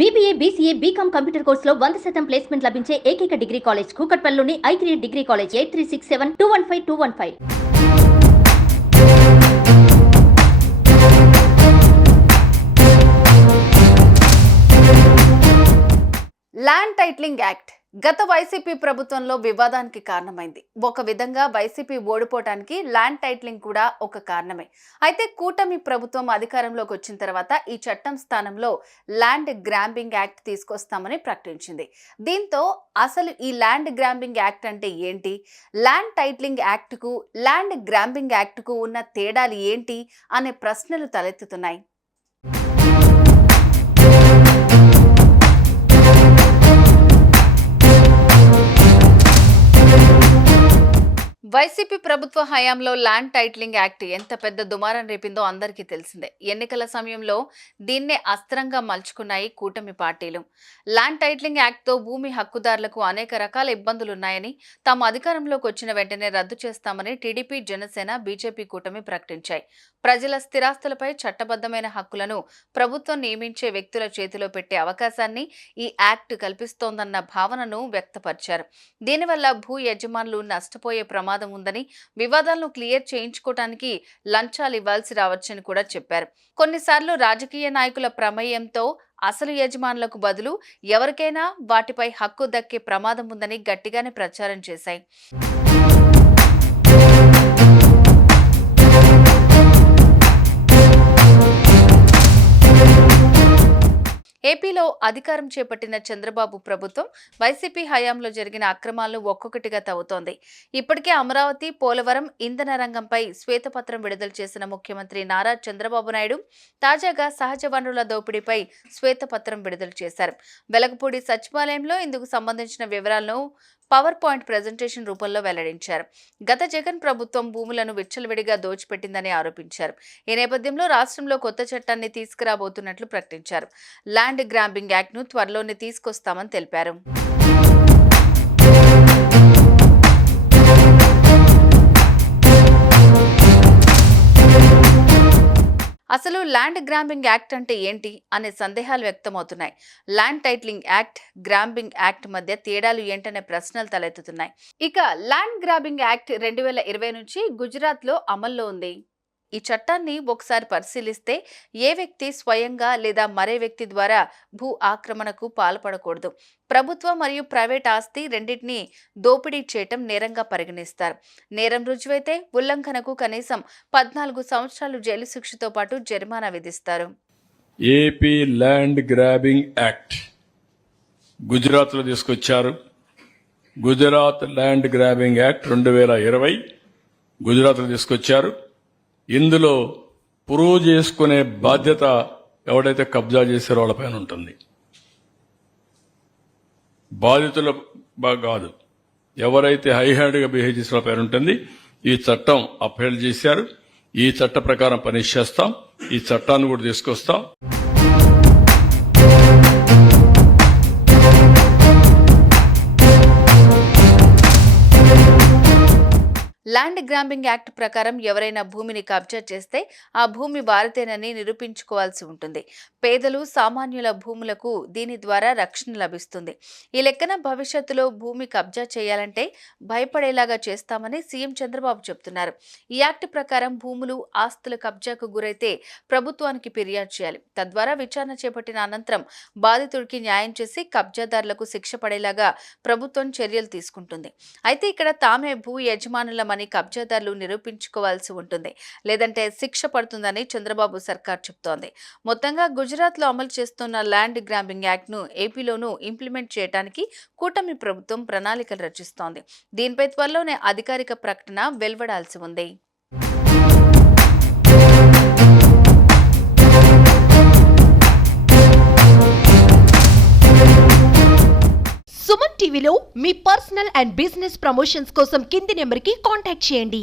BBA, BCA, BCom computer కోర్సులో 100% placement లభించే ఏకైక డిగ్రీ కాలేజ్ కూకట్పల్లిలోని I3 degree college 8367215215. Land titling act గత వైసీపీ ప్రభుత్వంలో వివాదానికి కారణమైంది. ఒక విధంగా వైసీపీ ఓడిపోవడానికి ల్యాండ్ టైటిలింగ్ కూడా ఒక కారణమే. అయితే కూటమి ప్రభుత్వం అధికారంలోకి వచ్చిన తర్వాత ఈ చట్టం స్థానంలో ల్యాండ్ గ్రాబింగ్ యాక్ట్ తీసుకొస్తామని ప్రకటించింది. దీంతో అసలు ఈ ల్యాండ్ గ్రాబింగ్ యాక్ట్ అంటే ఏంటి, ల్యాండ్ టైటిలింగ్ యాక్ట్కు ల్యాండ్ గ్రాబింగ్ యాక్ట్కు ఉన్న తేడాలు ఏంటి అనే ప్రశ్నలు తలెత్తుతున్నాయి. వైసీపీ ప్రభుత్వ హయాంలో ల్యాండ్ టైటిలింగ్ యాక్ట్ ఎంత పెద్ద దుమారం రేపిందో అందరికీ తెలిసిందే. ఎన్నికల సమయంలో దీన్నే అస్త్రంగా మలుచుకున్నాయి కూటమి పార్టీలు. ల్యాండ్ టైటిలింగ్ యాక్ట్తో భూమి హక్కుదారులకు అనేక రకాల ఇబ్బందులున్నాయని, తాము అధికారంలోకి వచ్చిన వెంటనే రద్దు చేస్తామని టీడీపీ, జనసేన, బీజేపీ కూటమి ప్రకటించాయి. ప్రజల స్థిరాస్తులపై చట్టబద్ధమైన హక్కులను ప్రభుత్వం నియమించే వ్యక్తుల చేతిలో పెట్టే అవకాశాన్ని ఈ యాక్ట్ కల్పిస్తోందన్న భావనను వ్యక్తపరిచారు. దీనివల్ల భూ యజమానులు నష్టపోయే ప్రమాదం ఉందని, వివాదాలను క్లియర్ చేయించుకోవడానికి లంచాలు ఇవ్వాల్సి రావచ్చని కూడా చెప్పారు. కొన్నిసార్లు రాజకీయ నాయకుల ప్రమేయంతో అసలు యజమానులకు బదులు ఎవరికైనా వాటిపై హక్కు దక్కే ప్రమాదం ఉందని గట్టిగానే ప్రచారం చేశాయి. ఏపీలో అధికారం చేపట్టిన చంద్రబాబు ప్రభుత్వం వైసీపీ హయాంలో జరిగిన అక్రమాలను ఒక్కొక్కటిగా తవ్వుతోంది. ఇప్పటికే అమరావతి, పోలవరం, ఇంధన రంగంపై శ్వేతపత్రం విడుదల చేసిన ముఖ్యమంత్రి నారా చంద్రబాబు నాయుడు తాజాగా సహజ వనరుల దోపిడీపై శ్వేతపత్రం విడుదల చేశారు. వెలగపూడి సచివాలయంలో ఇందుకు సంబంధించిన వివరాలను పవర్ పాయింట్ ప్రెజెంటేషన్ రూపంలో వెల్లడించారు. గత జగన్ ప్రభుత్వం భూములను విచ్చలవిడిగా దోచిపెట్టిందని ఆరోపించారు. ఈ నేపథ్యంలో రాష్ట్రంలో కొత్త చట్టాన్ని తీసుకురాబోతున్నట్లు ప్రకటించారు. ల్యాండ్ గ్రాబింగ్ యాక్ట్ను త్వరలోనే తీసుకొస్తామని తెలిపారు. అసలు ల్యాండ్ గ్రాబింగ్ యాక్ట్ అంటే ఏంటి అనే సందేహాలు వ్యక్తమవుతున్నాయి. Land titling act, grabbing act మధ్య తేడాలు ఏంటనే ప్రశ్నలు తలెత్తుతున్నాయి. ఇక ల్యాండ్ గ్రాబింగ్ యాక్ట్ 2020 నుంచి గుజరాత్లో అమల్లో ఉంది. ఈ చట్టాన్ని ఒకసారి పరిశీలిస్తే ఏ వ్యక్తి స్వయంగా లేదా మరే వ్యక్తి ద్వారా భూ ఆక్రమణకు పాల్పడకూడదు. ప్రభుత్వ మరియు ప్రైవేట్ ఆస్తి రెండింటినీ దోపిడీ చేయటం నేరంగా పరిగణిస్తారు. నేరం రుజువైతే ఉల్లంఘనకు కనీసం 14 సంవత్సరాలు జైలు శిక్షతో పాటు జరిమానా విధిస్తారు. ఏపీ ల్యాండ్ గ్రాబింగ్ యాక్ట్ గుజరాత్లో తీసుకొచ్చారు. గుజరాత్ ల్యాండ్ గ్రాబింగ్ యాక్ట్ 2020 గుజరాత్లో తీసుకొచ్చారు. ఇందులో ప్రూవ్ చేసుకునే బాధ్యత ఎవడైతే కబ్జా చేశారో వాళ్ళపైన ఉంటుంది. బాధితుల కాదు, ఎవరైతే హైహ్యాండ్గా బిహేవ్ చేసే వాళ్ళపైన ఉంటుంది. ఈ చట్టం అప్హెల్డ్ చేశారు. ఈ చట్ట ప్రకారం పని చేస్తాం. ఈ చట్టాన్ని కూడా తీసుకొస్తాం. ల్యాండ్ గ్రాబింగ్ యాక్ట్ ప్రకారం ఎవరైనా భూమిని కబ్జా చేస్తే ఆ భూమి వారిదేనని నిరూపించుకోవాల్సి ఉంటుంది. పేదలు, సామాన్యుల భూములకు దీని ద్వారా రక్షణ లభిస్తుంది. ఈ లెక్కన భవిష్యత్తులో భూమి కబ్జా చేయాలంటే భయపడేలాగా చేస్తామని సీఎం చంద్రబాబు చెబుతున్నారు. ఈ యాక్ట్ ప్రకారం భూములు, ఆస్తుల కబ్జాకు గురైతే ప్రభుత్వానికి ఫిర్యాదు చేయాలి. తద్వారా విచారణ చేపట్టిన అనంతరం బాధితుడికి న్యాయం చేసి కబ్జాదారులకు శిక్ష పడేలాగా ప్రభుత్వం చర్యలు తీసుకుంటుంది. అయితే ఇక్కడ తామే భూ యజమానుల కబ్జాదారులు నిరూపించుకోవాల్సి ఉంటుంది, లేదంటే శిక్ష పడుతుందని చంద్రబాబు సర్కార్ చెబుతోంది. మొత్తంగా గుజరాత్లో అమలు చేస్తున్న ల్యాండ్ గ్రాబింగ్ యాక్ట్ను ఏపీలోనూ ఇంప్లిమెంట్ చేయడానికి కూటమి ప్రభుత్వం ప్రణాళికలు రచిస్తోంది. దీనిపై త్వరలోనే అధికారిక ప్రకటన వెలువడాల్సి ఉంది. సుమన్ టీవీలో మీ పర్సనల్ అండ్ బిజినెస్ ప్రమోషన్స్ కోసం కింది నెంబర్కి కాంటాక్ట్ చేయండి.